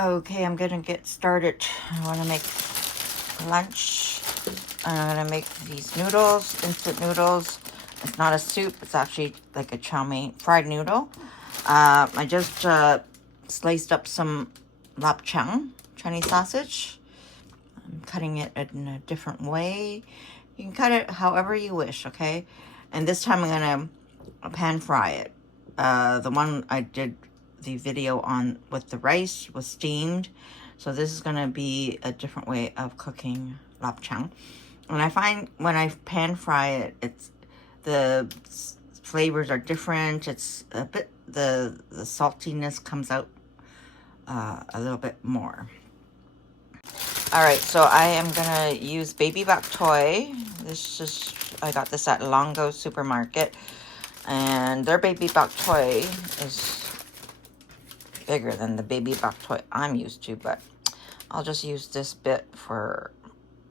Okay, I'm gonna get started. I want to make lunch. I'm gonna make these noodles, instant noodles. It's not a soup, it's actually like a chow mein fried noodle. I just sliced up some lapchang, Chinese sausage. I'm cutting it in a different way. You can cut it however you wish, okay? And this time I'm gonna pan fry it. The one I did the video on with the rice was steamed, so this is gonna be a different way of cooking lapchang. And I find when I pan fry it, it's the flavors are different. It's a bit the saltiness comes out a little bit more. All right, so I am gonna use baby bok choy. This is I got this at Longo supermarket, and their baby bok choy is bigger than the baby bok choy I'm used to, but I'll just use this bit for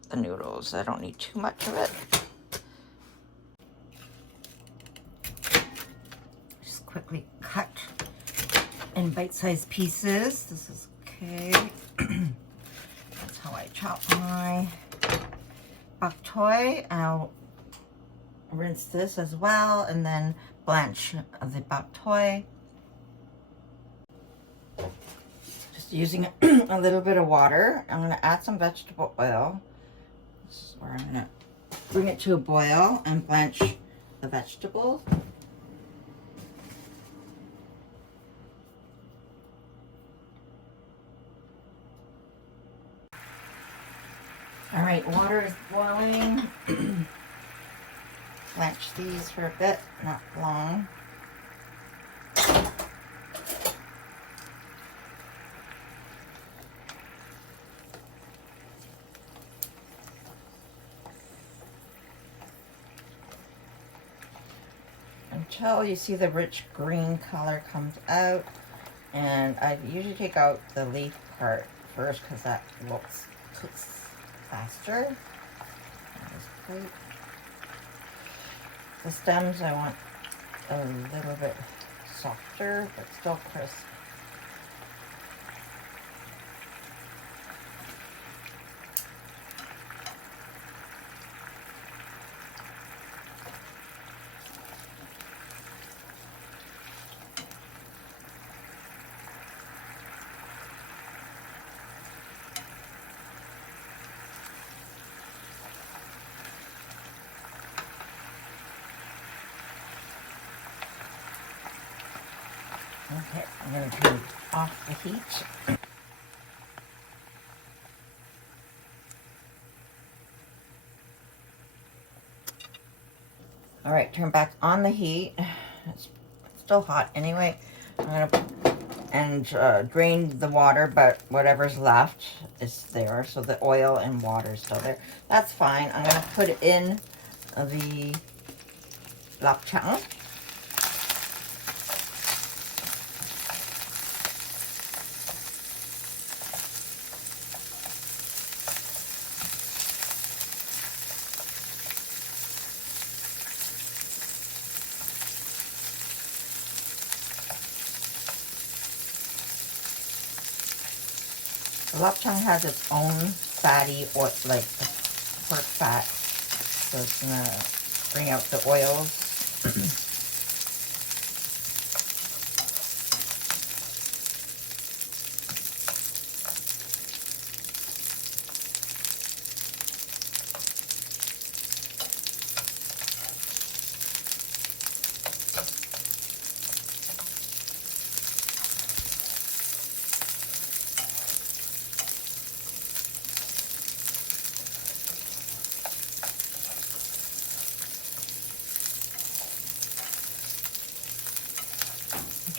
the noodles. I don't need too much of it. Just quickly cut in bite-sized pieces. This is okay. That's how I chop my bok choy. I'll rinse this as well and then blanch the bok choy. Just using a little bit of water. I'm going to add some vegetable oil. This is where I'm going to bring it to a boil and blanch the vegetables. All right, water is boiling. Blanch these for a bit, not long. Until you see the rich green color comes out. And I usually take out the leaf part first because that cooks faster. That is great. The stems I want a little bit softer, but still crisp. Okay, I'm going to turn off the heat. All right, turn back on the heat. It's still hot anyway. I'm going to drain the water, but whatever's left is there. So the oil and water is still there. That's fine. I'm going to put it in the lapchang. The lapchang has its own fatty oil, like pork fat, so it's gonna bring out the oils.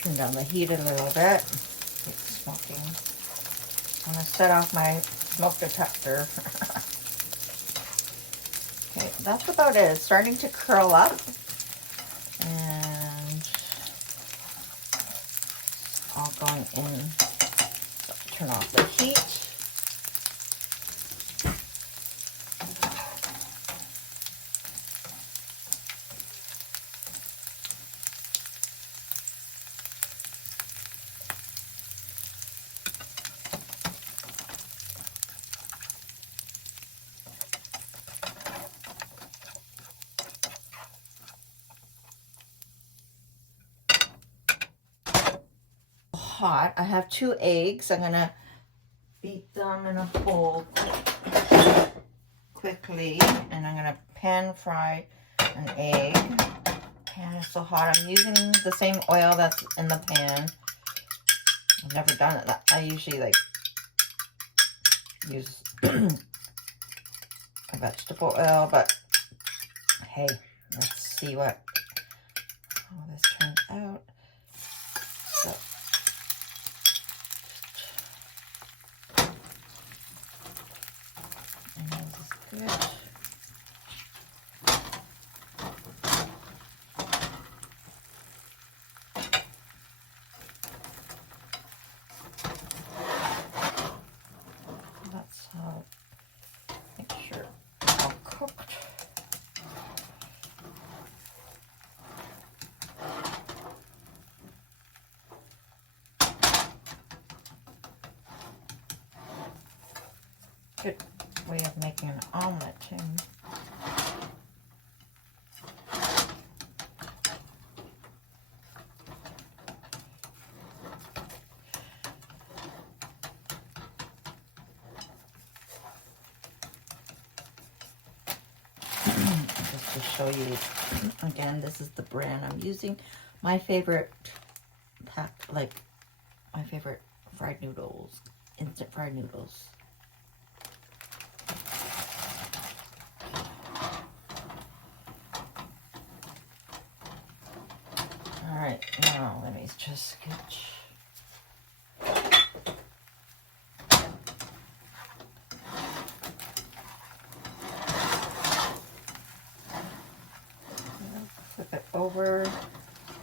Turn down the heat a little bit. It's smoking. I'm gonna set off my smoke detector. Okay, that's about it. It's starting to curl up. And all going in. So turn off the heat. hot. I have 2 eggs. I'm gonna beat them in a bowl quickly, and I'm gonna pan fry an egg. Pan is so hot. I'm using the same oil that's in the pan. I've never done it. I usually like use a vegetable oil, but hey, let's see how this turns out. So, I know this is good. That's how, make sure it's all cooked. Good way of making an omelet too. Just to show you again, this is the brand I'm using. My favorite my favorite fried noodles, instant fried noodles. All right, now let me just sketch. Flip it over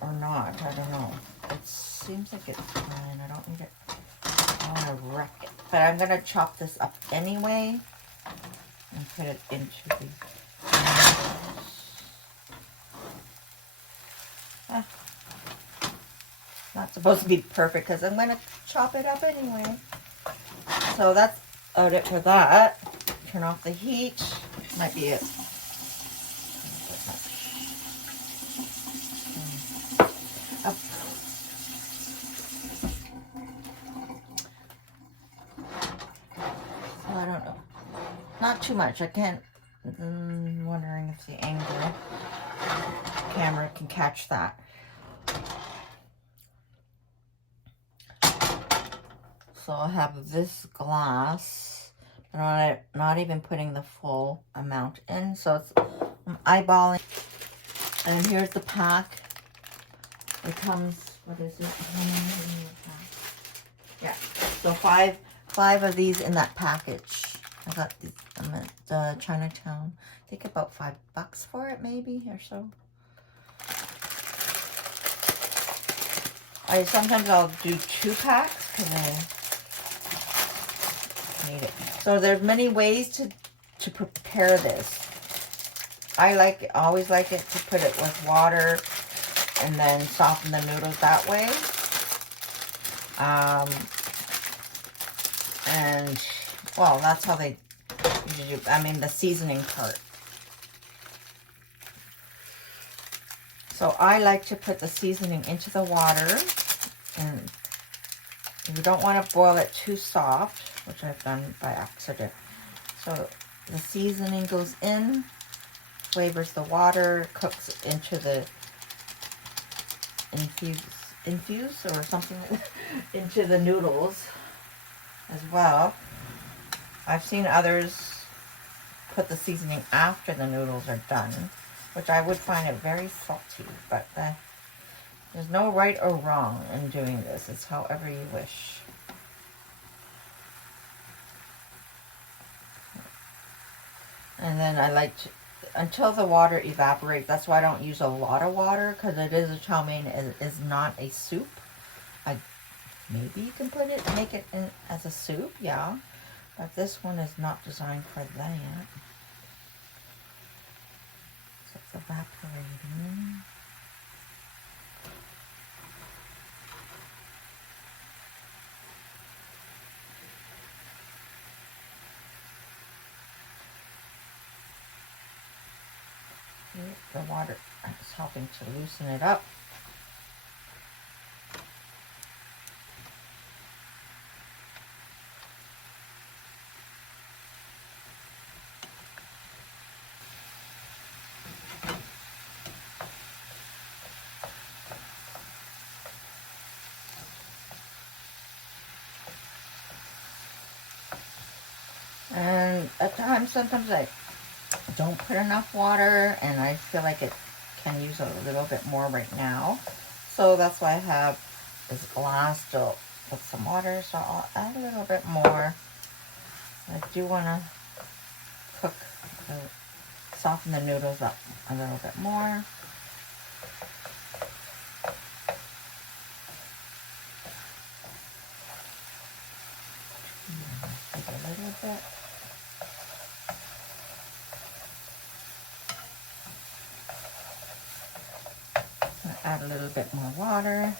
or not, I don't know. It seems like it's fine. I don't need it. I want to wreck it. But I'm going to chop this up anyway and put it into the not supposed to be perfect because I'm going to chop it up anyway. So that's about it for that. Turn off the heat. Might be it. I don't know. Not too much. I can't. I'm wondering if the angle camera can catch that. So I'll have this glass, but I'm not even putting the full amount in. So I'm eyeballing. And here's the pack. It comes, what is it? Yeah, so five of these in that package. I got these, I'm at Chinatown. I think about $5 for it, maybe, or so. Sometimes I'll do 2 packs because I need it. So there's many ways to prepare this. I always like it to put it with water and then soften the noodles that way. And, well, that's how they usually do, I mean, the seasoning part. So I like to put the seasoning into the water, and you don't want to boil it too soft, which I've done by accident. So the seasoning goes in, flavors the water, cooks into the infuse or something into the noodles as well. I've seen others put the seasoning after the noodles are done, which I would find it very salty, but there's no right or wrong in doing this. It's however you wish. And then I like to, until the water evaporates, that's why I don't use a lot of water, because it is a chow mein, it is not a soup. Maybe you can make it in as a soup, yeah. But this one is not designed for that. So it's evaporating. The water is helping to loosen it up. And at times, sometimes I don't put enough water, and I feel like it can use a little bit more right now. So that's why I have this glass to put some water, so I'll add a little bit more. I do want to cook, soften the noodles up a little bit more. Take a little bit. Add a little bit more water.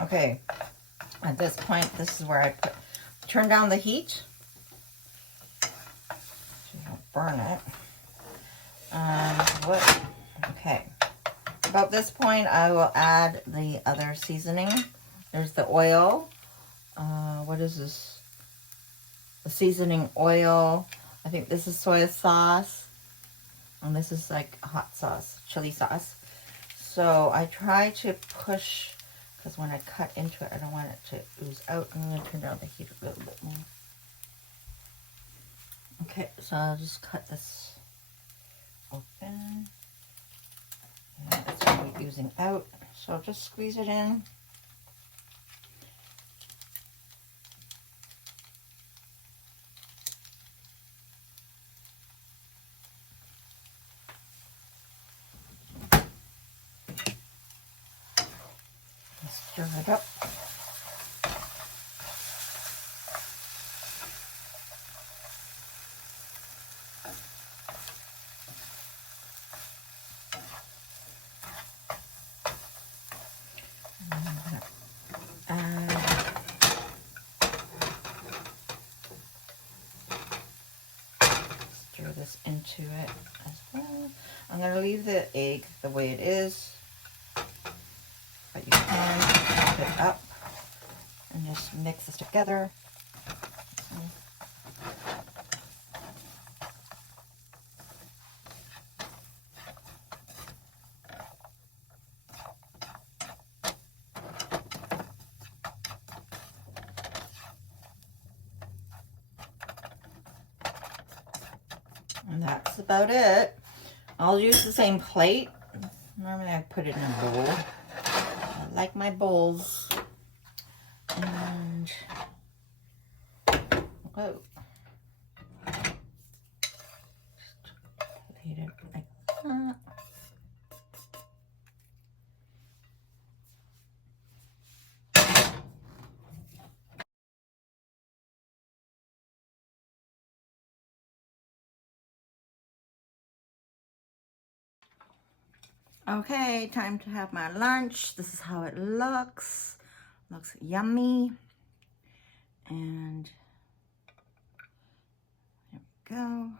Okay, at this point, this is where I turn down the heat so you don't burn it. Okay, about this point, I will add the other seasoning. There's the oil. What is this? The seasoning oil. I think this is soy sauce. And this is like hot sauce, chili sauce. So I try to push, because when I cut into it, I don't want it to ooze out. I'm going to turn down the heat a little bit more. Okay, so I'll just cut this open. Yeah, it's going to be oozing out. So I'll just squeeze it in. Stir it up. Stir this into it as well. I'm going to leave the egg the way it is, but you can chop it up and just mix this together. And that's about it. I'll use the same plate. Normally I put it in a bowl. I like my bowls. And whoa. Just plate it like that. Okay, time to have my lunch. This is how it looks. Looks yummy. And there we go.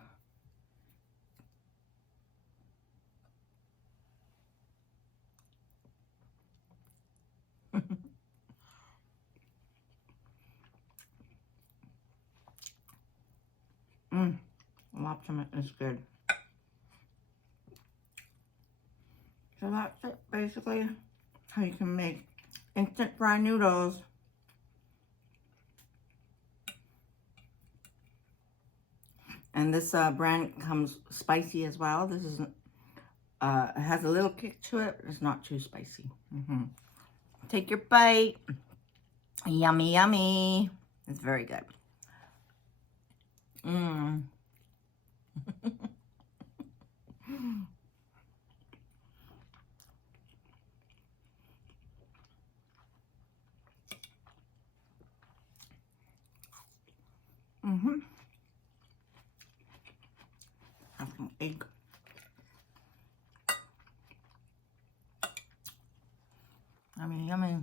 Lobster is good. So that's it, basically, how you can make instant fried noodles. And this brand comes spicy as well. This is it has a little kick to it, but it's not too spicy. Take your bite. Yummy, yummy. It's very good. Have some egg. Yummy, yummy.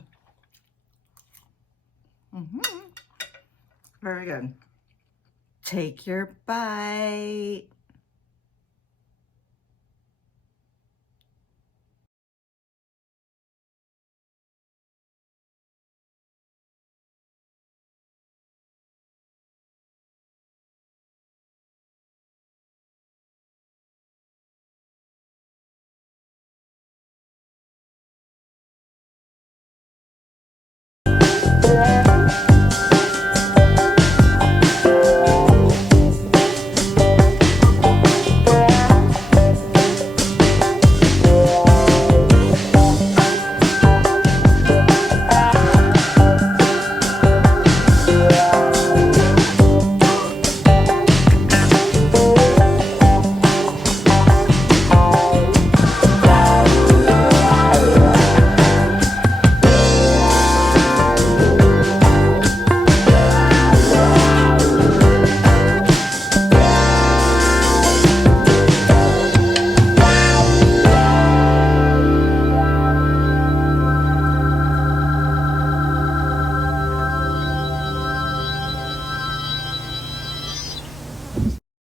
Very good. Take your bite.